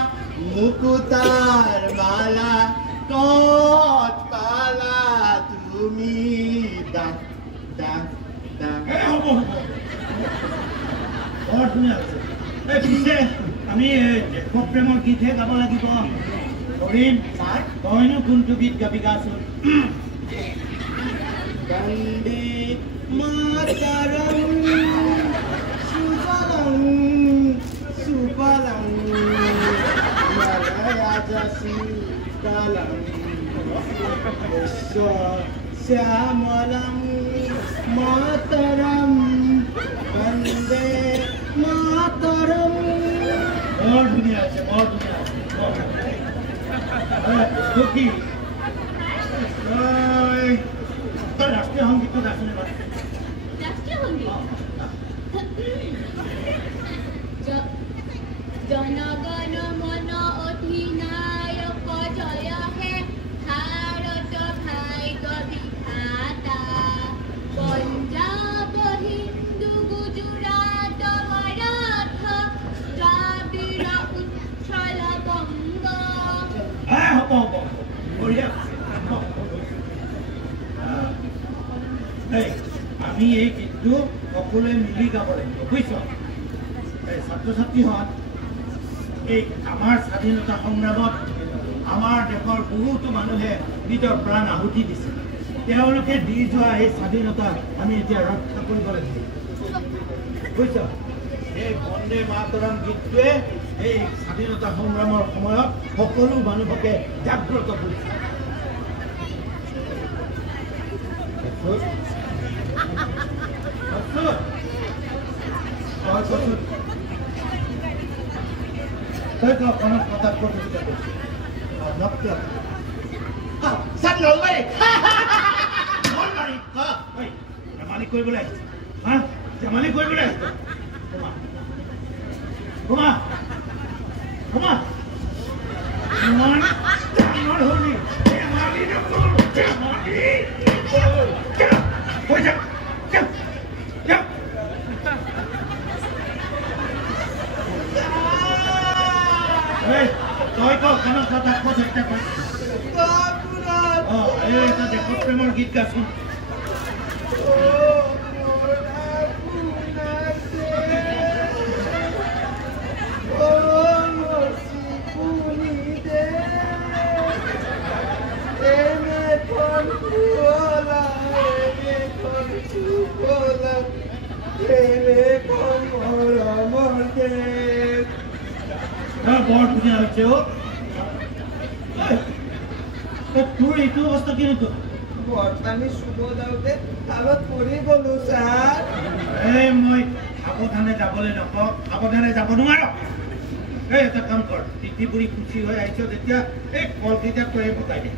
মুকুতাৰ মালা কত পালা তুমি হ'ব বৰ ধুনীয়া হৈছে পিছে আমি দেশপ্ৰেমৰ গীতহে গাব লাগিব কৰিম তইনো কোনটো গীত গাবি গাচোন বন্দে মাতৰম সুবলং সুবলং মালায়া শীতলং শ্যামলং মাতৰম কি তই ৰাষ্ট্ৰীয় সংগীতটো নাচনে বাৰু ৰাষ্ট্ৰীয় সংগীত জনগণ মন অধিনায়ক জয় হে ভাৰত ভাগ্য বিধাতা পঞ্জাব হিন্দু গুজৰাট মাৰাঠা দ্ৰাবিড় উচ্ছল বংগ হ'ব বঢ়িয়া আমি এই গীতটো সকলোৱে মিলি গাব লাগিব বুজিছ ছাত্ৰ ছাত্ৰীহঁত এই আমাৰ স্বাধীনতা সংগ্ৰামত আমাৰ দেশৰ বহুতো মানুহে নিজৰ প্ৰাণ আহুতি দিছে তেওঁলোকে দি যোৱা এই স্বাধীনতা আমি এতিয়া ৰক্ষা কৰিব লাগিব বুজিছ এই বন্দে মাতৰম গীতটোৱে এই স্বাধীনতা সংগ্ৰামৰ সময়ত সকলো মানুহকে জাগ্ৰত কৰিছে তই তো অকণমান কথা কৈ স্যাৰ নলবাৰী ধেমালি কৰিবলৈ আহিছে হা ধেমালি কৰিবলৈ আহিছে তই তো অকণমান কথা কৈ চেষ্টা কৰ এটা দেশৰ প্ৰেমৰ গীত গাচোন বৰ ধুনীয়া হৈছে তোৰ এইটো অৱস্থা কেনেকুৱা বৰ্তানি শুব যাওঁতে তালত পৰি গলো ছাৰ মই সাৱধানে যাবলৈ নকওঁ সাৱধানে যাব নোৱাৰো এই এটা কাম কৰ তিতি বুঢ়ী খুচি হৈ আহিছ যেতিয়া এই কলকেইটা তই পকাই দে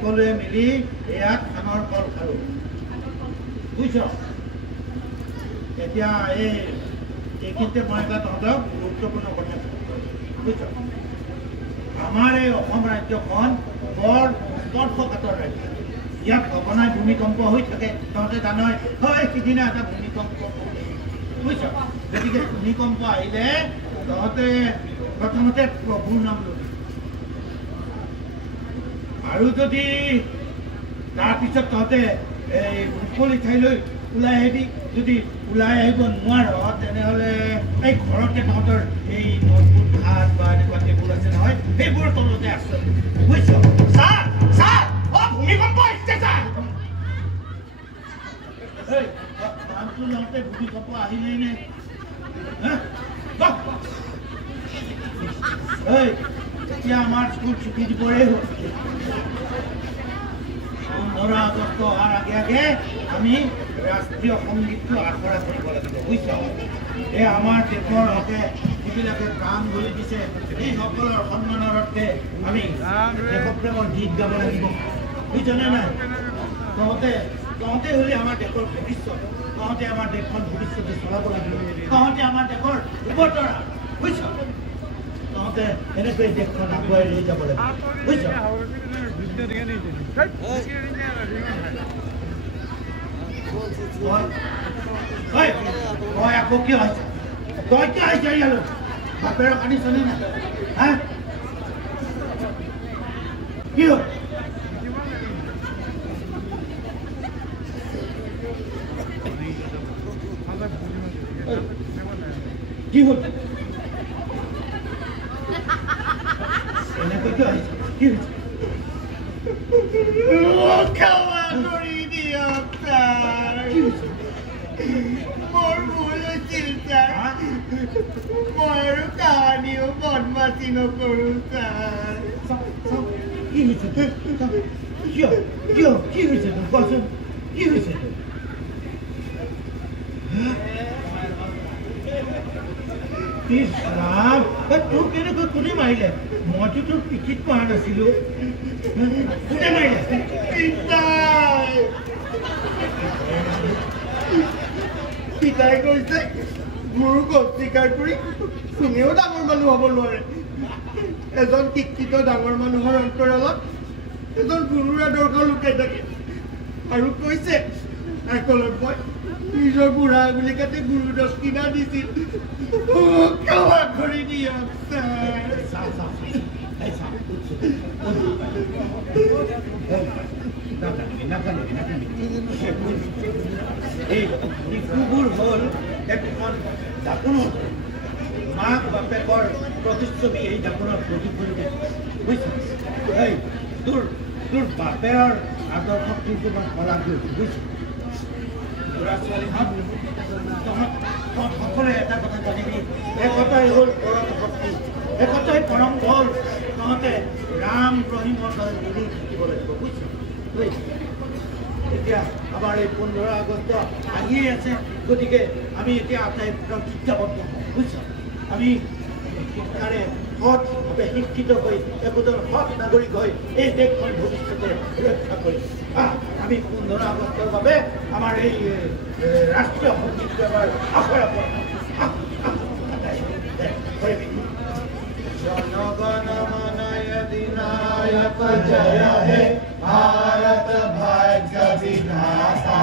সকলোৱে মিলি এয়া ধানৰ কল খালো বুজিছ এতিয়া এইখিনিতে মই এটা তহঁতক গুৰুত্বপূৰ্ণ কথা বুজিছ আমাৰ এই অসম ৰাজ্যখন বৰ স্পৰ্শকাতৰ ৰাজ্য ইয়াত সঘনাই ভূমিকম্প হৈ থাকে তহঁতে জানই হয় সিদিনা এটা ভূমিকম্প বুজিছ গতিকে ভূমিকম্প আহিলে তহঁতে প্ৰথমতে প্ৰভুৰ নাম ল'বি আৰু যদি তাৰপিছত তহঁতে এই মুকলি ঠাইলৈ ওলাই আহিবি যদি ওলাই আহিব নোৱাৰ তেনেহ'লে এই ঘৰতে তহঁতৰ এই নতুন ভাত বা এনেকুৱা টেবুল আছে নহয় সেইবোৰ তলতে আছে বুজিছ ছাৰ ছাৰ ভূমিকম্প আহিছে ছাৰ নামটো লওঁতে ভূমিকম্প আহিলেই নে এতিয়া আমাৰ স্কুল ছুটি দিবই হ'ল 15 আগষ্ট অহাৰ আগে আগে আমি ৰাষ্ট্ৰীয় সংগীতটো আখৰা কৰিব লাগিব বুজিছ এই আমাৰ দেশৰ হকে যিবিলাকে প্ৰাণ বলি দিছে সেইসকলৰ সন্মানৰ অৰ্থে আমি দেশপ্ৰেমৰ গীত গাব লাগিব বুজিছনে নাই তহঁতে হ'লে আমাৰ দেশৰ ভৱিষ্যত তহঁতে আমাৰ দেশখন ভৱিষ্যতে চলাব লাগিব তহঁতে আমাৰ দেশৰ উত্তৰা বুজিছ তহঁতে এনেকৈ দেশখন আগুৱাই লৈ যাব লাগিব বুজিছ তই আকৌ কিয় আহিছ তই কিয় আহিছ ইয়ালৈ বাপেৰক আনিছনে নাই হা কি হ'ল কি হ'ল এনেকৈ কিয় আহিছে কি হৈছে ক্ষমা কৰি দিয়ক ছাৰ মোৰ ভুল হৈছিল ছাৰ মই আৰু কাহানিও বদমাছি নকৰোঁ ছাৰ কি হৈছে কিয় কিয় কি হৈছে তোৰ কোৱাচোন কি হৈছে তোৰ কেনেকৈ কোনে মাৰিলে মইতো তোৰ পিঠিত পৰা নাছিলো কোনে মাৰিলে পিতাই কৈছে গুৰুক অস্বীকাৰ কৰি কোনেও ডাঙৰ মানুহ হ'ব নোৱাৰে এজন শিক্ষিত ডাঙৰ মানুহৰ অন্তৰালত এজন গুৰুৰ আদৰ্শ লুকাই থাকে আৰু কৈছে একলত মই নিজৰ বুঢ়া আঙুলি কাটি গুৰু দক্ষিণা দিছিল ক্ষমা কৰি দিয়ক এই শিশুবোৰ হ'ল এখন দাপোনত মাক বাপেকৰ প্ৰতিচ্ছবি এই দাপোনত প্ৰতিফলিত বুজিছ এই তোৰ বাপেৰৰ আদৰ্শক কিন্তু মই শলাগ লৈছোঁ বুজিছ ল'ৰা ছোৱালীহঁত তহঁত সকলোৱে এটা কথা জানিবি একতাই হ'ল পৰম শক্তি একতাই পৰম বল তহঁতে ৰাম ৰহিমৰ দৰে মিলি থাকিব লাগিব বুজিছ এতিয়া আমাৰ এই 15 আগষ্ট আহিয়ে আছে গতিকে আমি এতিয়া আটাই প্ৰতিজ্ঞাবদ্ধ হওঁ বুজিছ আমি শিক্ষাৰে সৎভাৱে শিক্ষিত হৈ একোজন সৎ নাগৰিক হৈ এই দেশখন ভৱিষ্যতে ৰক্ষা কৰিম আমি 15 আগষ্টৰ বাবে আমাৰ এই ৰাষ্ট্ৰীয় সংগীতটো এবাৰ আখৰা জনগণ মন অধিনায়ক জয় হে ভাৰত ভাগ্য বিধাতা